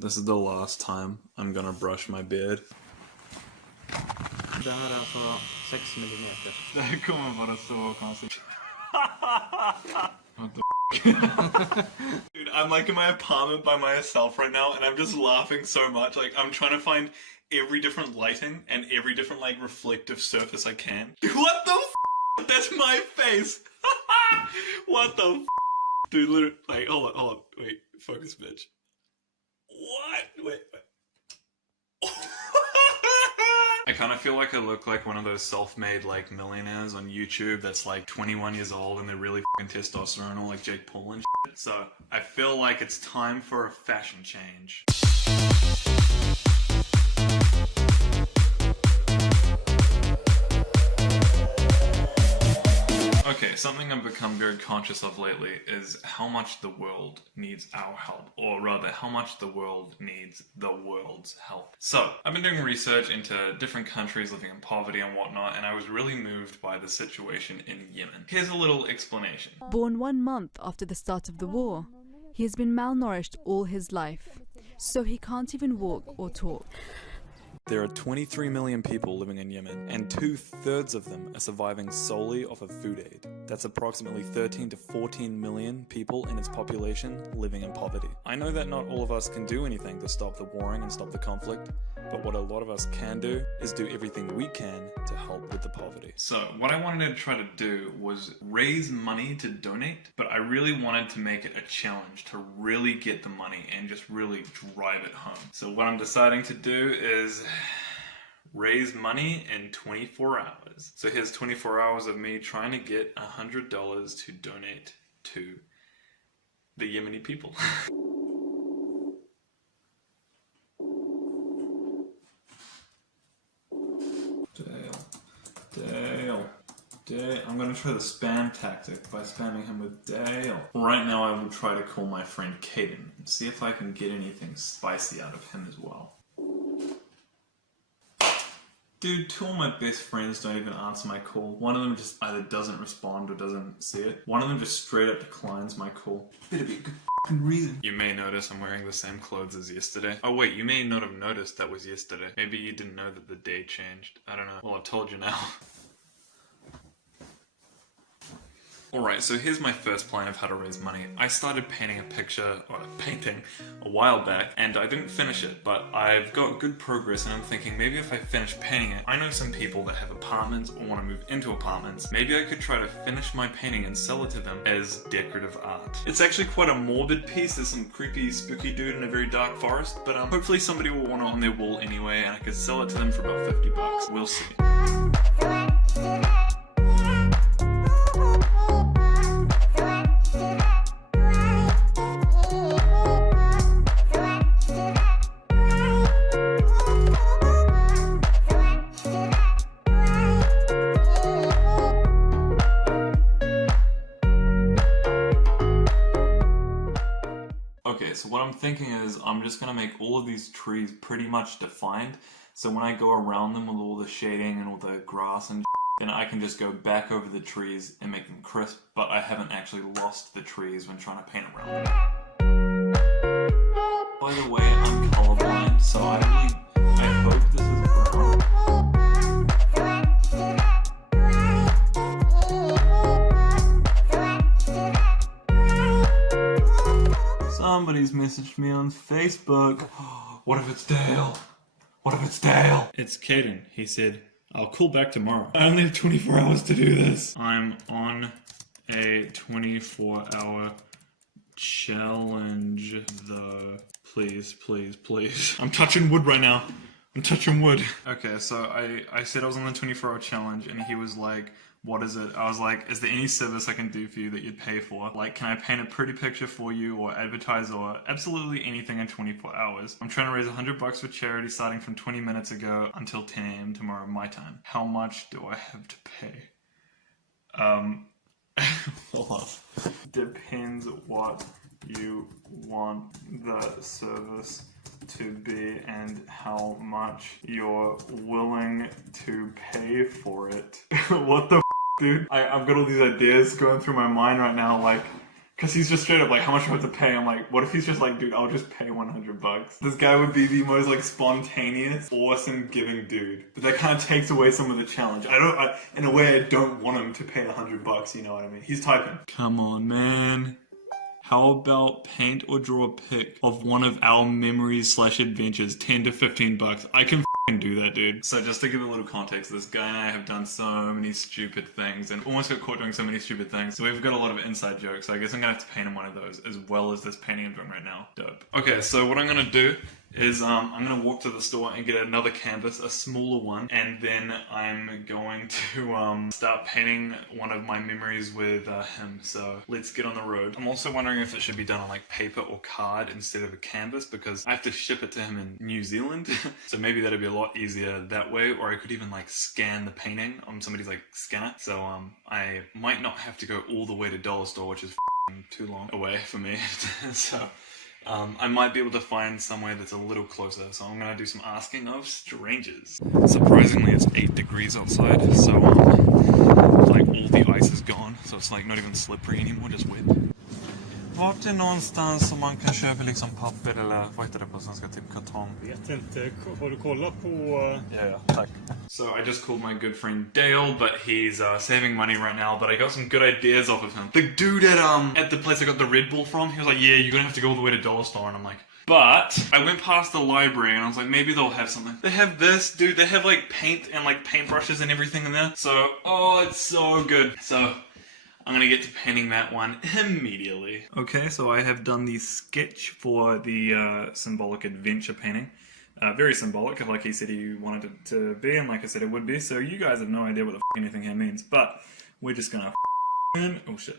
This is the last time I'm gonna brush my beard. Det här är alltså 6 millimeter. Det här kommer vara så konstigt. What the Dude, I'm like in my apartment by myself right now and I'm just laughing so much. Like I'm trying to find every different lighting and every different like reflective surface I can. What the f? That's my face. What the f? Dude, literally, like, hold on, wait, focus, bitch. What? Wait. I kind of feel like I look like one of those self-made like millionaires on YouTube that's like 21 years old and they're really f***ing testosterone, like Jake Paul and shit. So I feel like it's time for a fashion change. Okay, something I've become very conscious of lately is how much the world needs our help, or rather, how much the world needs the world's help. So, I've been doing research into different countries living in poverty and whatnot, and I was really moved by the situation in Yemen. Here's a little explanation. Born 1 month after the start of the war, he has been malnourished all his life, so he can't even walk or talk. There are 23 million people living in Yemen, and 2/3 of them are surviving solely off of food aid. That's approximately 13 to 14 million people in its population living in poverty. I know that not all of us can do anything to stop the warring and stop the conflict, but what a lot of us can do is do everything we can to help with the poverty. So what I wanted to try to do was raise money to donate, but I really wanted to make it a challenge to really get the money and just really drive it home. So what I'm deciding to do is raise money in 24 hours. So here's 24 hours of me trying to get $100 to donate to the Yemeni people. Dale. I'm gonna try the spam tactic by spamming him with Dale. Right now I will try to call my friend Caden and see if I can get anything spicy out of him as well. Dude, 2 of my best friends don't even answer my call. One of them just either doesn't respond or doesn't see it. One of them just straight up declines my call. Better be a good f***ing reason. You may notice I'm wearing the same clothes as yesterday. Oh wait, you may not have noticed that was yesterday. Maybe you didn't know that the day changed. I don't know. Well, I've told you now. Alright, so here's my first plan of how to raise money. I started painting a while back, and I didn't finish it, but I've got good progress, and I'm thinking maybe if I finish painting it, I know some people that have apartments or want to move into apartments. Maybe I could try to finish my painting and sell it to them as decorative art. It's actually quite a morbid piece. There's some creepy, spooky dude in a very dark forest, but hopefully somebody will want it on their wall anyway, and I could sell it to them for about 50 bucks. We'll see. Okay, so what I'm thinking is I'm just going to make all of these trees pretty much defined, so when I go around them with all the shading and all the grass and then I can just go back over the trees and make them crisp, but I haven't actually lost the trees when trying to paint around them. By the way, I'm colorblind, so I hope this is brown. Somebody's messaged me on Facebook. What if it's Dale? What if it's Dale? It's Caden. He said, I'll call back tomorrow. I only have 24 hours to do this. I'm on a 24-hour challenge, though. Please, please, please. I'm touching wood right now. I'm touching wood. Okay, so I said I was on the 24-hour challenge, and he was like, what is it? I was like, is there any service I can do for you that you'd pay for? Like, can I paint a pretty picture for you or advertise or absolutely anything in 24 hours? I'm trying to raise $100 for charity starting from 20 minutes ago until 10 a.m. tomorrow my time. How much do I have to pay? Hold on. Depends what you want the service to be and how much you're willing to pay for it. What the f, dude? I've got all these ideas going through my mind right now, like, Because he's just straight up like, how much do I have to pay? I'm like, what if he's just like, dude, I'll just pay $100. This guy would be the most like spontaneous, awesome giving dude. But that kind of takes away some of the challenge. In a way, I don't want him to pay $100, you know what I mean? He's typing. Come on, man. How about paint or draw a pic of one of our memories / adventures, 10 to 15 bucks? I can do that, dude. So just to give a little context, this guy and I have done so many stupid things and almost got caught doing so many stupid things. So we've got a lot of inside jokes. So I guess I'm gonna have to paint him one of those as well as this painting I'm doing right now. Dope. Okay, so what I'm gonna do is I'm gonna walk to the store and get another canvas, a smaller one, and then I'm going to start painting one of my memories with him. So let's get on the road. I'm also wondering if it should be done on like paper or card instead of a canvas because I have to ship it to him in New Zealand. So maybe that'd be a lot easier that way, or I could even like scan the painting on somebody's like scanner. So I might not have to go all the way to Dollar Store, which is too long away for me. So I might be able to find somewhere that's a little closer, so I'm gonna do some asking of strangers. Surprisingly, it's 8 degrees outside, so like all the ice is gone, so it's like not even slippery anymore, just wet. Vart är någonstans som man kan köpa liksom papper eller vad heter det på svenska, typ kartong? Vet inte, har du kollat på... Ja, tack. So I just called my good friend Dale, but he's saving money right now, but I got some good ideas off of him. The dude at the place I got the Red Bull from, he was like, yeah, you're gonna have to go all the way to Dollar Store, and I'm like, but I went past the library and I was like, maybe they'll have something. They have this, dude, they have like paint and like paintbrushes and everything in there. So, oh, it's so good. So I'm gonna get to painting that one immediately. Okay, so I have done the sketch for the symbolic adventure painting. Very symbolic, like he said he wanted it to be, and like I said it would be, so you guys have no idea what the f anything here means, but we're just gonna oh shit.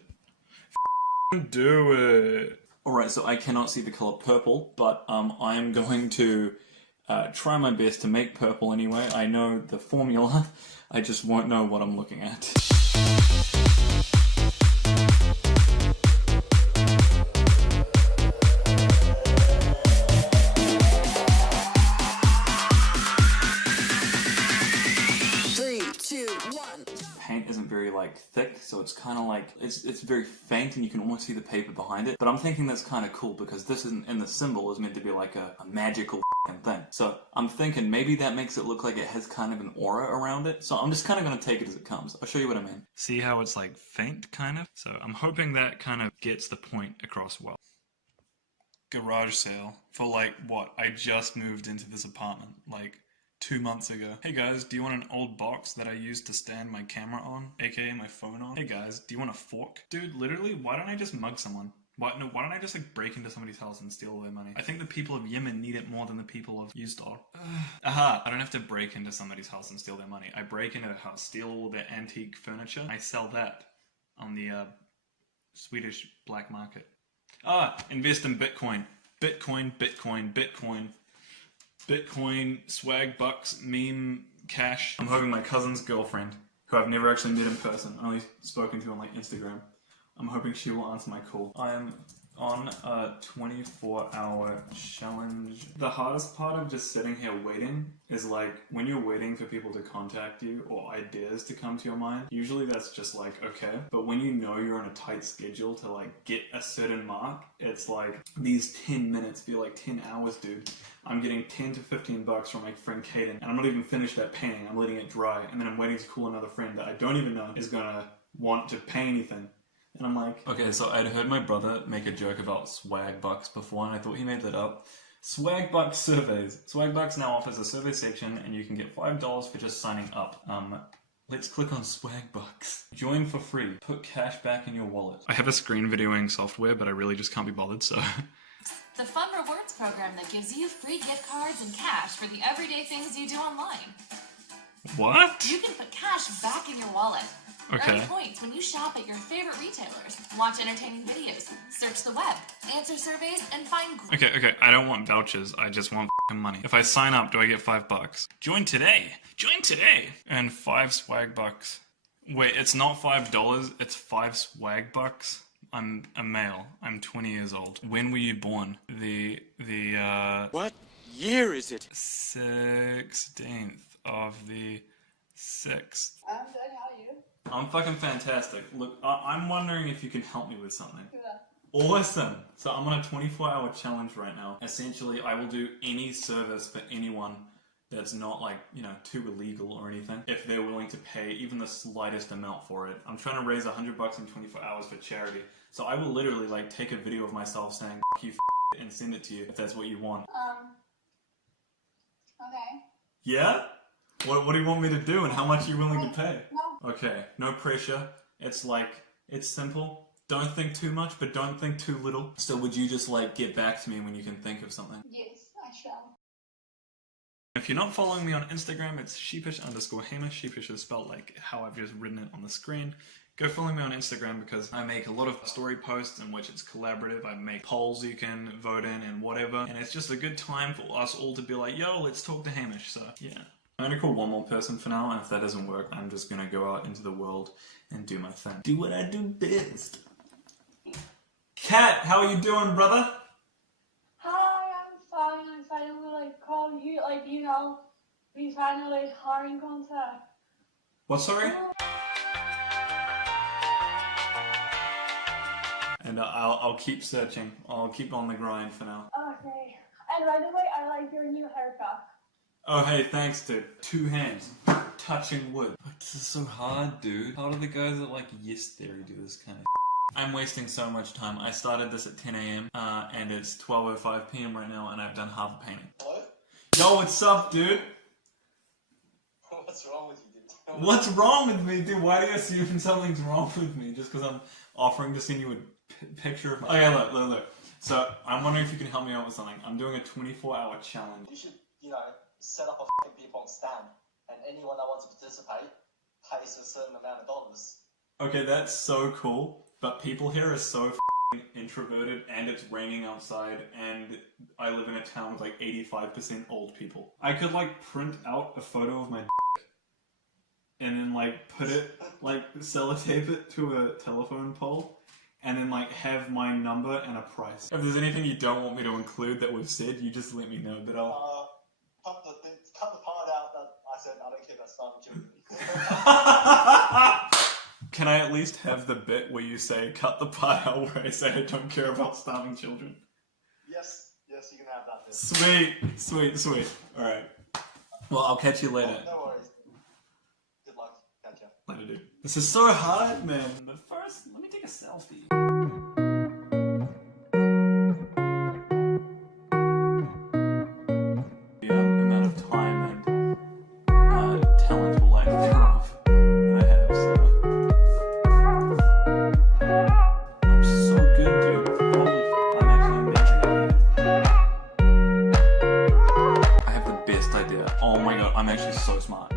Do it. Alright, so I cannot see the color purple, but I am going to try my best to make purple anyway. I know the formula, I just won't know what I'm looking at. Paint isn't very like thick, so it's kind of like it's very faint and you can almost see the paper behind it, but I'm thinking that's kind of cool because this isn't in the symbol is meant to be like a magical thing, so I'm thinking maybe that makes it look like it has kind of an aura around it, so I'm just kind of going to take it as it comes. I'll show you what I mean. See how it's like faint kind of? So I'm hoping that kind of gets the point across well. Garage sale for like what? I just moved into this apartment like 2 months ago. Hey guys, do you want an old box that I used to stand my camera on, aka my phone on? Hey guys, do you want a fork? Dude, literally, why don't I just mug someone? Why don't I just like break into somebody's house and steal all their money? I think the people of Yemen need it more than the people of Uzdor. Aha, I don't have to break into somebody's house and steal their money. I break into their house, steal all their antique furniture, I sell that on the Swedish black market. Invest in Bitcoin. Bitcoin, Bitcoin, Bitcoin. Bitcoin, swag bucks, meme, cash. I'm hoping my cousin's girlfriend, who I've never actually met in person, only spoken to on like Instagram, I'm hoping she will answer my call. I am on a 24-hour challenge. The hardest part of just sitting here waiting is like when you're waiting for people to contact you or ideas to come to your mind, usually that's just like okay, but when you know you're on a tight schedule to like get a certain mark, it's like these 10 minutes feel like 10 hours, dude. I'm getting 10 to 15 bucks from my friend Kaden, and I'm not even finished that painting, I'm letting it dry, and then I'm waiting to call another friend that I don't even know is gonna want to pay anything. And I'm like, okay, so I'd heard my brother make a joke about swag bucks before, and I thought he made that up. Swag bucks surveys. Swag bucks now offers a survey section, and you can get $5 for just signing up. Let's click on swag bucks. Join for free. Put cash back in your wallet. I have a screen videoing software, but I really just can't be bothered, so. The Fun Rewards program that gives you free gift cards and cash for the everyday things you do online. What? You can put cash back in your wallet. Okay. Earn points when you shop at your favorite retailers, watch entertaining videos, search the web, answer surveys, and find... Okay, I don't want vouchers, I just want f***ing money. If I sign up, do I get $5? Join today! Join today! And 5 swag bucks. Wait, it's not $5, it's 5 swag bucks? I'm a male. I'm 20 years old. When were you born? What year is it? 16th of the 6th. I'm good, how are you? I'm fucking fantastic. Look, I'm wondering if you can help me with something. Yeah. Awesome. So I'm on a 24-hour challenge right now. Essentially, I will do any service for anyone that's not like, you know, too illegal or anything, if they're willing to pay even the slightest amount for it. I'm trying to raise $100 in 24 hours for charity. So I will literally like take a video of myself saying "F you," and send it to you if that's what you want. Okay. Yeah? What do you want me to do, and how much are you willing to pay? No. Okay, no pressure. It's like, it's simple. Don't think too much, but don't think too little. So would you just like get back to me when you can think of something? Yes, I shall. If you're not following me on Instagram, it's sheepish_Hamish. Sheepish is spelled like how I've just written it on the screen. Go follow me on Instagram because I make a lot of story posts in which it's collaborative. I make polls you can vote in and whatever. And it's just a good time for us all to be like, yo, let's talk to Hamish. So yeah. I'm gonna call one more person for now, and if that doesn't work, I'm just gonna go out into the world and do my thing. Do what I do best. Kat, how are you doing, brother? Hi, I'm fine. I finally like called you, like, you know, we finally are in contact. What, sorry? And I'll keep searching. I'll keep on the grind for now. Okay. And by the way, I like your new haircut. Oh hey, thanks dude. 2 hands. Touching wood. This is so hard, dude. How do the guys at like Yes Theory do this kind of I'm wasting so much time. I started this at 10 AM and it's 12:05 PM right now, and I've done half a painting. Hello? Yo, what's up, dude? What's wrong with you, dude? What's wrong with me, dude? Why do you assume something's wrong with me just because I'm offering to send you a picture of my... Okay, look. So, I'm wondering if you can help me out with something. I'm doing a 24-hour challenge. You should, you know, set up a beer pong stand, and anyone that wants to participate pays a certain amount of dollars. Okay, that's so cool, but people here are so introverted, and it's raining outside, and I live in a town with like 85% old people. I could like print out a photo of my and then like put it, like sellotape it to a telephone pole, and then like have my number and a price. If there's anything you don't want me to include that we've said, you just let me know, but I'll... Cut the part out that I said I don't care about starving children. Can I at least have the bit where you say, cut the part out where I say I don't care about starving children? Yes, you can have that bit. Sweet. Alright. Well, I'll catch you later. No worries. Good luck. Catch ya. Later, dude. This is so hard, man. But first, let me take a selfie. The amount of time and talent or lack thereof that I have, so... I'm so good, dude. Holy I'm actually amazing. I have the best idea. Oh my god, I'm actually so smart.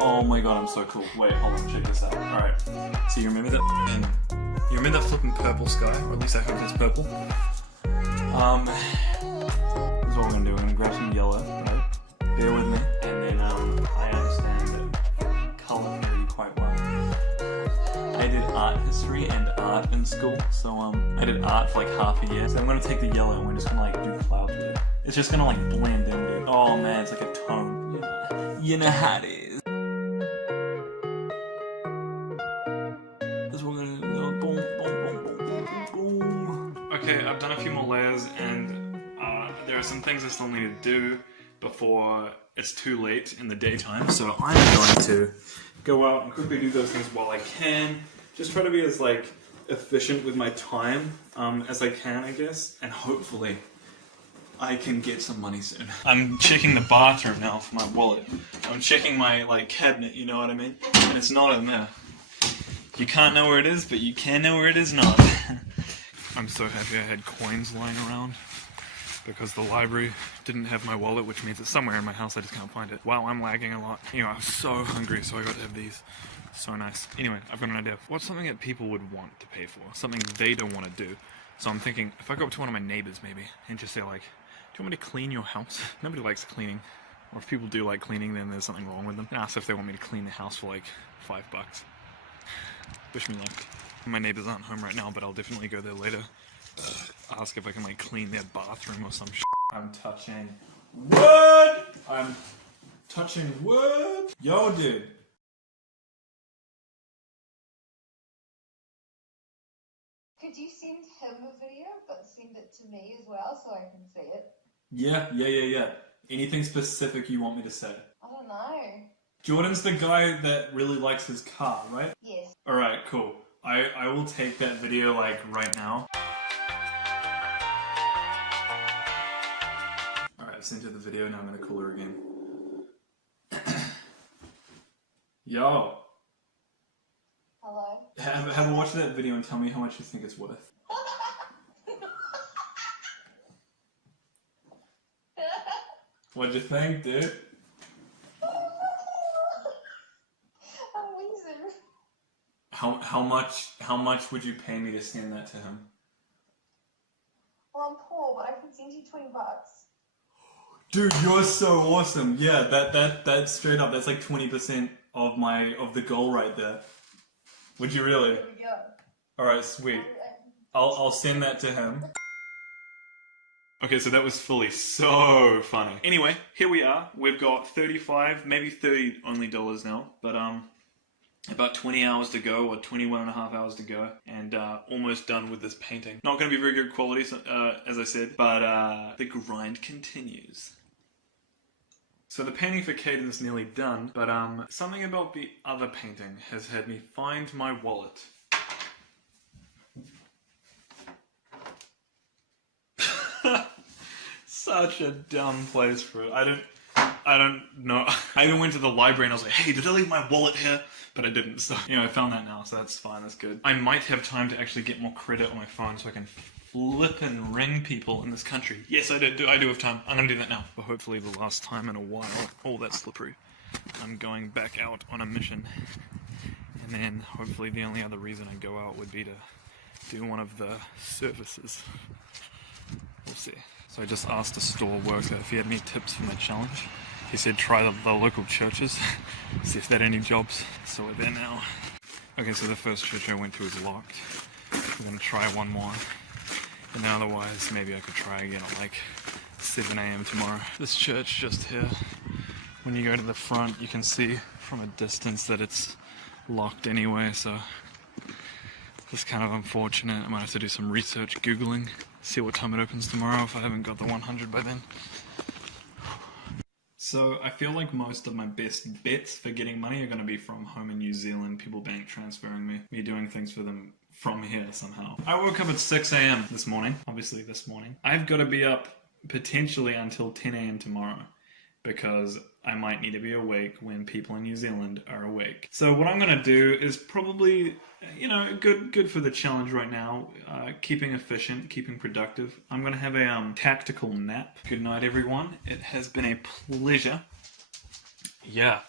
Oh my god, I'm so cool. Wait, hold on, check this out. Alright, so you remember that flipping purple sky? Or at least I hope it's purple. This is what we're gonna do. We're gonna grab some yellow, right? Bear with me. And then, I understand colour theory quite well. I did art history and art in school, so, I did art for like half a year. So I'm gonna take the yellow and we're just gonna like do clouds with it. It's just gonna like blend in, dude. Oh man, it's like a tone. You know how it is. Okay, I've done a few more layers, and there are some things I still need to do before it's too late in the daytime, so I'm going to go out and quickly do those things while I can. Just try to be as like efficient with my time as I can, I guess, and hopefully I can get some money soon. I'm checking the bathroom now for my wallet. I'm checking my like cabinet, you know what I mean? And it's not in there. You can't know where it is, but you can know where it is not. I'm so happy I had coins lying around because the library didn't have my wallet, which means it's somewhere in my house, I just can't find it. Wow, I'm lagging a lot. You know, I was so hungry, so I got to have these. So nice. Anyway, I've got an idea. What's something that people would want to pay for? Something they don't want to do. So I'm thinking, if I go up to one of my neighbors maybe, and just say like, do you want me to clean your house? Nobody likes cleaning. Or if people do like cleaning, then there's something wrong with them. And ask if they want me to clean the house for like $5. Wish me luck. My neighbors aren't home right now, but I'll definitely go there later. Ask if I can like clean their bathroom or some shit. I'm touching wood! I'm touching wood! Yo, dude. Could you send him a video, but send it to me as well so I can see it. Yeah. Anything specific you want me to say? I don't know. Jordan's the guy that really likes his car, right? Yes. Alright, cool. I will take that video like right now. Alright, I've sent her the video, now I'm gonna call her again. Yo! Hello? Have a watch that video and tell me how much you think it's worth. What'd you think, dude? I'm wheezing. How much would you pay me to send that to him? Well, I'm poor, but I can send you $20. Dude, you're so awesome. Yeah, that's straight up. That's like 20% of the goal right there. Would you really? There we go. All right, sweet. I'll send that to him. Okay, so that was fully so funny. Anyway, here we are. We've got 35, maybe 30 only dollars now, but about 20 hours to go, or 21 and a half hours to go, and almost done with this painting. Not going to be very good quality, as I said, but the grind continues. So the painting for Caden is nearly done, but something about the other painting has had me find my wallet. Such a dumb place for it. I don't know. I even went to the library and I was like, hey, did I leave my wallet here? But I didn't, so, you know, I found that now, so that's fine, that's good. I might have time to actually get more credit on my phone so I can flip and ring people in this country. Yes, I do have time. I'm gonna do that now. But hopefully the last time in a while, oh, that's slippery. I'm going back out on a mission. And then, hopefully the only other reason I go out would be to do one of the services. We'll see. So I just asked a store worker if he had any tips for my challenge. He said try the local churches, see if they had any jobs. So we're there now. Okay, so the first church I went to is locked. We're gonna try one more. And then otherwise, maybe I could try again at like 7 AM tomorrow. This church just here, when you go to the front, you can see from a distance that it's locked anyway, so it's kind of unfortunate. I might have to do some research, Googling, see what time it opens tomorrow if I haven't got the 100 by then. So I feel like most of my best bets for getting money are going to be from home in New Zealand, people bank transferring me doing things for them from here somehow. I woke up at 6 AM this morning, obviously this morning. I've got to be up potentially until 10 AM tomorrow, because I might need to be awake when people in New Zealand are awake. So what I'm going to do is probably, you know, good for the challenge right now, keeping efficient, keeping productive. I'm going to have a tactical nap. Good night, everyone. It has been a pleasure. Yeah.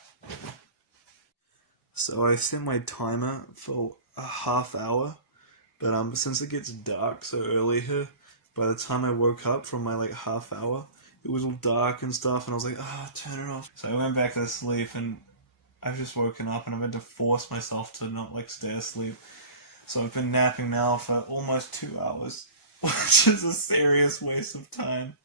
So I set my timer for a half hour, but since it gets dark so early here, by the time I woke up from my like half hour, it was all dark and stuff, and I was like, turn it off. So I went back to sleep, and I've just woken up, and I've had to force myself to not like stay asleep. So I've been napping now for almost 2 hours, which is a serious waste of time.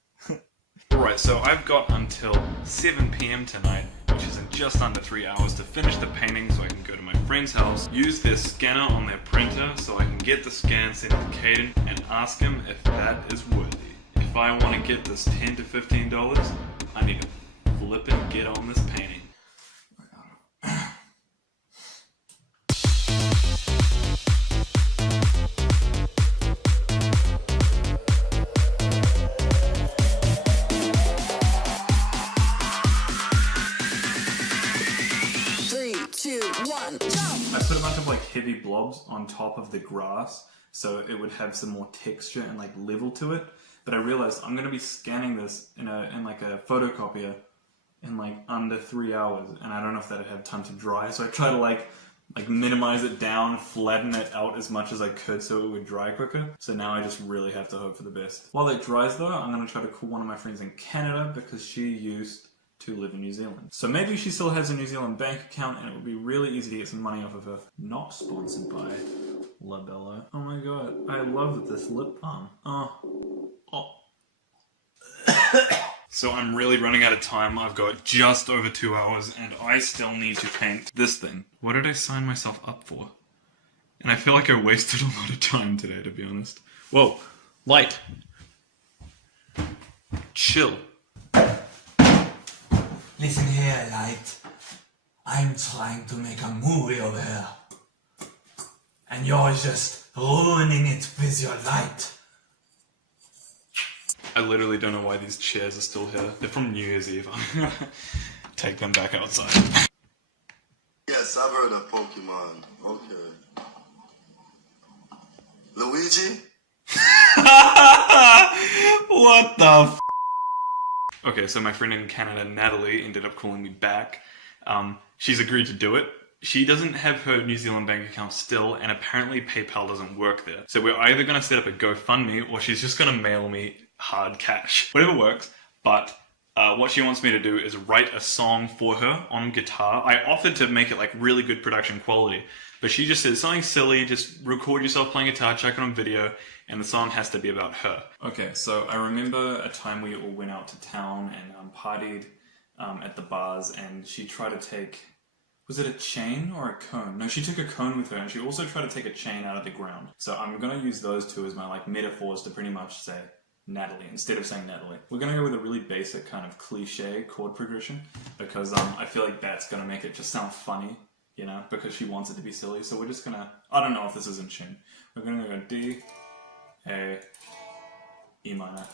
Alright, so I've got until 7 PM tonight, which is in just under 3 hours, to finish the painting so I can go to my friend's house, use their scanner on their printer so I can get the scan sent to Caden and ask him if that is worthy. If I want to get this $10 to $15, I need to flip and get on this painting. I put a bunch of like heavy blobs on top of the grass so it would have some more texture and like level to it. But I realized I'm gonna be scanning this in like a photocopier in like under 3 hours, and I don't know if that'd have time to dry. So I try to like minimize it down, flatten it out as much as I could so it would dry quicker. So now I just really have to hope for the best. While it dries though, I'm gonna try to call one of my friends in Canada because she used to live in New Zealand. So maybe she still has a New Zealand bank account and it would be really easy to get some money off of her. Not sponsored by Labella. Oh my god, I love this lip balm. Oh. So I'm really running out of time. I've got just over 2 hours and I still need to paint this thing. What did I sign myself up for? And I feel like I wasted a lot of time today, to be honest. Whoa, light. Chill. Listen here, Light. I'm trying to make a movie over here. And you're just ruining it with your light. I literally don't know why these chairs are still here. They're from New Year's Eve. I'm gonna take them back outside. Yes, I've heard of Pokemon. Okay. Luigi? What the f? Okay, so my friend in Canada, Natalie, ended up calling me back. She's agreed to do it. She doesn't have her New Zealand bank account still, and apparently PayPal doesn't work there. So we're either going to set up a GoFundMe, or she's just going to mail me hard cash. Whatever works, but what she wants me to do is write a song for her on guitar. I offered to make it like really good production quality, but she just said something silly, just record yourself playing guitar, check it on video, and the song has to be about her. Okay, so I remember a time we all went out to town and partied at the bars, and she tried to take... Was it a chain or a cone? No, she took a cone with her, and she also tried to take a chain out of the ground. So I'm going to use those two as my like metaphors to pretty much say Natalie instead of saying Natalie. We're going to go with a really basic kind of cliche chord progression because I feel like that's going to make it just sound funny, you know, because she wants it to be silly. So we're just going to... I don't know if this is in tune. We're going to go D, A, E minor,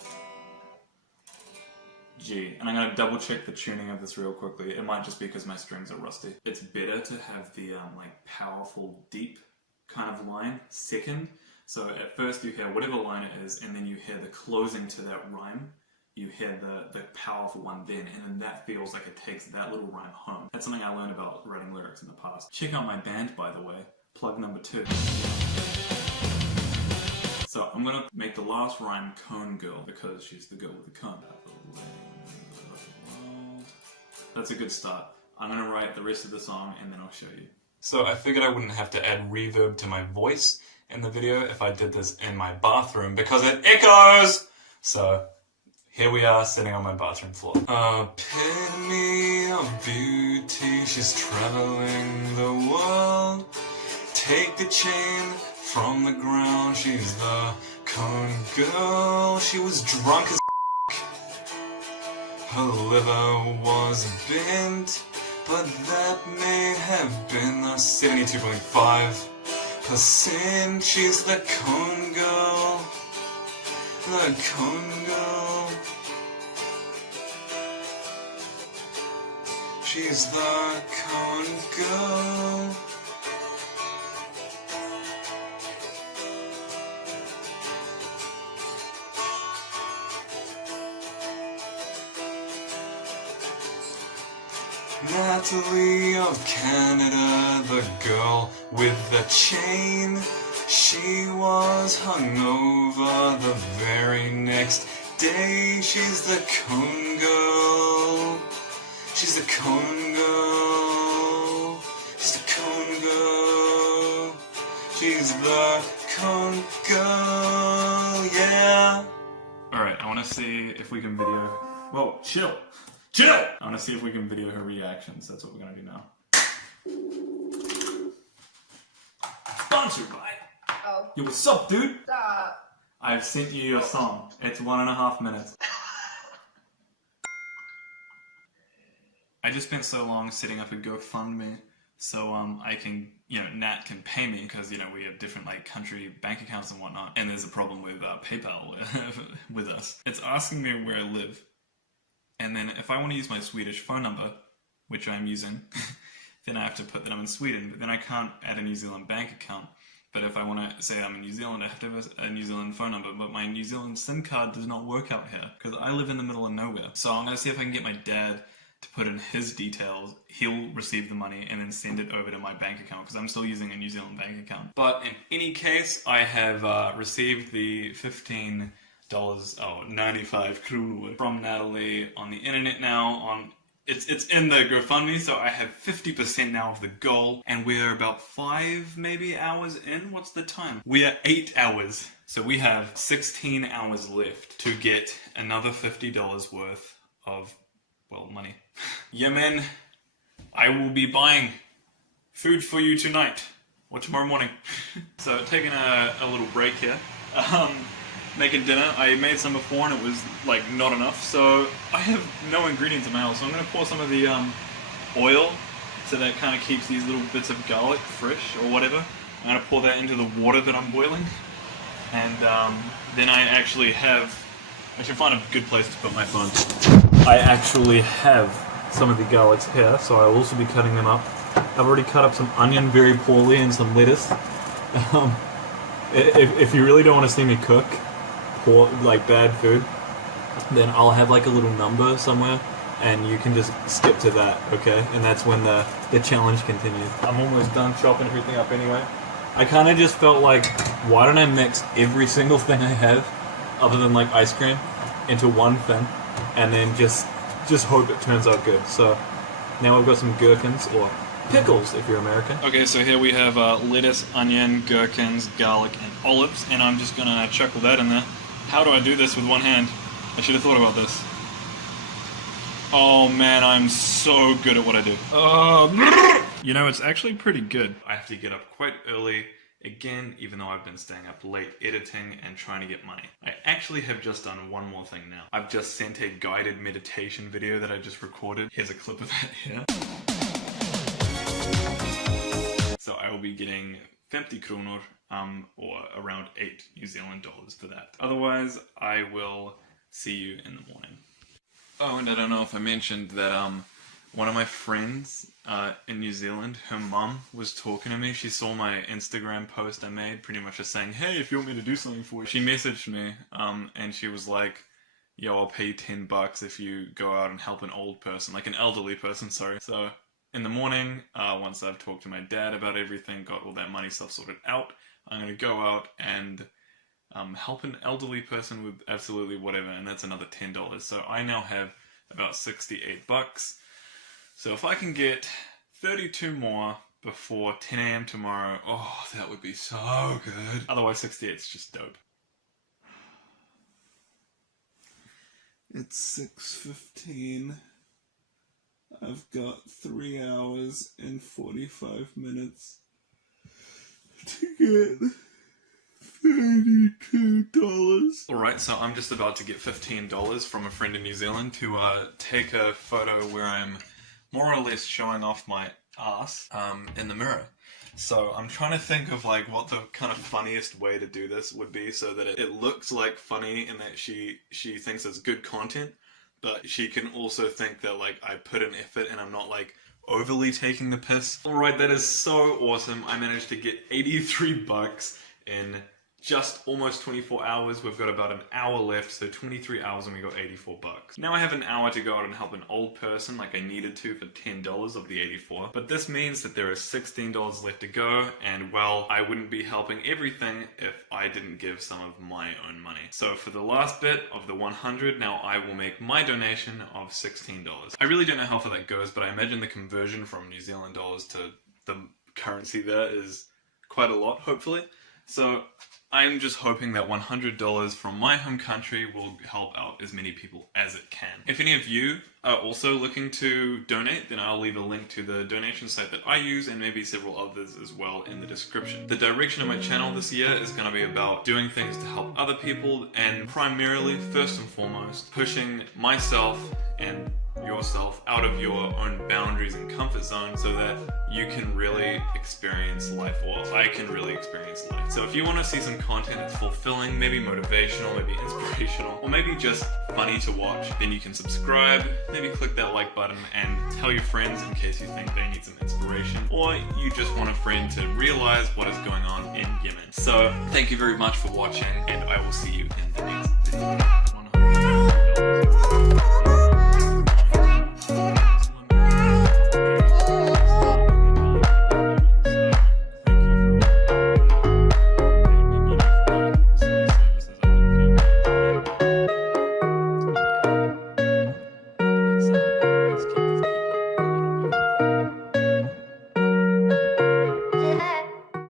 G, and I'm going to double check the tuning of this real quickly. It might just be because my strings are rusty. It's better to have the like powerful deep kind of line second. So at first you hear whatever line it is, and then you hear the closing to that rhyme. You hear the powerful one then, and then that feels like it takes that little rhyme home. That's something I learned about writing lyrics in the past. Check out my band, by the way. Plug number 2. So I'm gonna make the last rhyme Cone Girl because she's the girl with the cone. That's a good start. I'm gonna write the rest of the song and then I'll show you. So I figured I wouldn't have to add reverb to my voice in the video if I did this in my bathroom because it echoes! So here we are sitting on my bathroom floor. Epitome of beauty, she's traveling the world. Take the chain from the ground, she's the cone girl. She was drunk as her liver was bent, but that may have been the 72.5%. She's the cone girl, the cone girl. She's the cone girl. Natalie of Canada, the girl with the chain. She was hungover the very next day. She's the cone girl. She's the cone girl. She's the cone girl. She's the cone girl, yeah. Alright, I want to see if we can video... Whoa, chill! Chill! I want to see if we can video her reactions. That's what we're going to do now. Sponsored by... Oh. Yo, what's up, dude? Stop. I've sent you your song. It's 1.5 minutes. I just spent so long setting up a GoFundMe so I can, you know, Nat can pay me because, you know, we have different like country bank accounts and whatnot, and there's a problem with PayPal with us. It's asking me where I live, and then if I want to use my Swedish phone number, which I'm using, then I have to put that I'm in Sweden, but then I can't add a New Zealand bank account. But if I want to say I'm in New Zealand, I have to have a New Zealand phone number, but my New Zealand SIM card does not work out here because I live in the middle of nowhere. So I'm going to see if I can get my dad to put in his details. He'll receive the money and then send it over to my bank account because I'm still using a New Zealand bank account. But in any case, I have received the $15, 95 kronor from Natalie on the internet now. It's in the GoFundMe, so I have 50% now of the goal, and we're about 5 maybe hours in. What's the time? We are 8 hours. So we have 16 hours left to get another $50 worth of, well, money. Yeah, man, I will be buying food for you tonight. or tomorrow morning. So taking a little break here. Making dinner. I made some before and it was like not enough, so I have no ingredients in my house. So I'm gonna pour some of the oil, so that kind of keeps these little bits of garlic fresh or whatever. I'm gonna pour that into the water that I'm boiling, and then I should find a good place to put my phone. I actually have some of the garlics here, so I'll also be cutting them up. I've already cut up some onion very poorly and some lettuce. If you really don't want to see me cook like bad food, then I'll have like a little number somewhere and you can just skip to that, okay? And that's when the challenge continues. I'm almost done chopping everything up anyway. I kind of just felt like, why don't I mix every single thing I have, other than like ice cream, into one thing, and then just hope it turns out good. So now I've got some gherkins, or pickles if you're American. Okay, so here we have lettuce, onion, gherkins, garlic, and olives, and I'm just gonna chuckle that in there. How do I do this with one hand? I should have thought about this. Oh man, I'm so good at what I do. You know, it's actually pretty good. I have to get up quite early, again, even though I've been staying up late editing and trying to get money. I actually have just done one more thing now. I've just sent a guided meditation video that I just recorded. Here's a clip of that here. So I will be getting 50 kronor, or around 8 New Zealand dollars for that. Otherwise, I will see you in the morning. Oh, and I don't know if I mentioned that one of my friends in New Zealand, her mum was talking to me. She saw my Instagram post I made, pretty much just saying, hey, if you want me to do something for you. She messaged me, and she was like, yo, I'll pay you $10 if you go out and help an old person, like an elderly person, sorry. So in the morning, once I've talked to my dad about everything, got all that money stuff sorted out, I'm going to go out and help an elderly person with absolutely whatever, and that's another $10. So I now have about $68. So if I can get 32 more before 10 AM tomorrow, oh, that would be so good. Otherwise 68 is just dope. It's 6:15. I've got 3 hours and 45 minutes to get $32. Alright, so I'm just about to get $15 from a friend in New Zealand to take a photo where I'm more or less showing off my ass in the mirror. So I'm trying to think of like what the kind of funniest way to do this would be so that it looks like funny and that she thinks it's good content, but she can also think that like I put in effort and I'm not like overly taking the piss. Alright, that is so awesome. I managed to get $83 in just almost 24 hours. We've got about an hour left, so 23 hours and we got $84. Now I have an hour to go out and help an old person like I needed to for $10 of the 84. But this means that there is $16 left to go, and well, I wouldn't be helping everything if I didn't give some of my own money. So for the last bit of the 100, now I will make my donation of $16. I really don't know how far that goes, but I imagine the conversion from New Zealand dollars to the currency there is quite a lot, hopefully. So I'm just hoping that $100 from my home country will help out as many people as it can. If any of you are also looking to donate, then I'll leave a link to the donation site that I use and maybe several others as well in the description. The direction of my channel this year is going to be about doing things to help other people, and primarily, first and foremost, pushing myself and yourself out of your own boundaries and comfort zone so that you can really experience life, or I can really experience life. So if you want to see some content that's fulfilling, maybe motivational, maybe inspirational, or maybe just funny to watch, then you can subscribe, maybe click that like button and tell your friends in case you think they need some inspiration, or you just want a friend to realize what is going on in Yemen. So thank you very much for watching, and I will see you in the next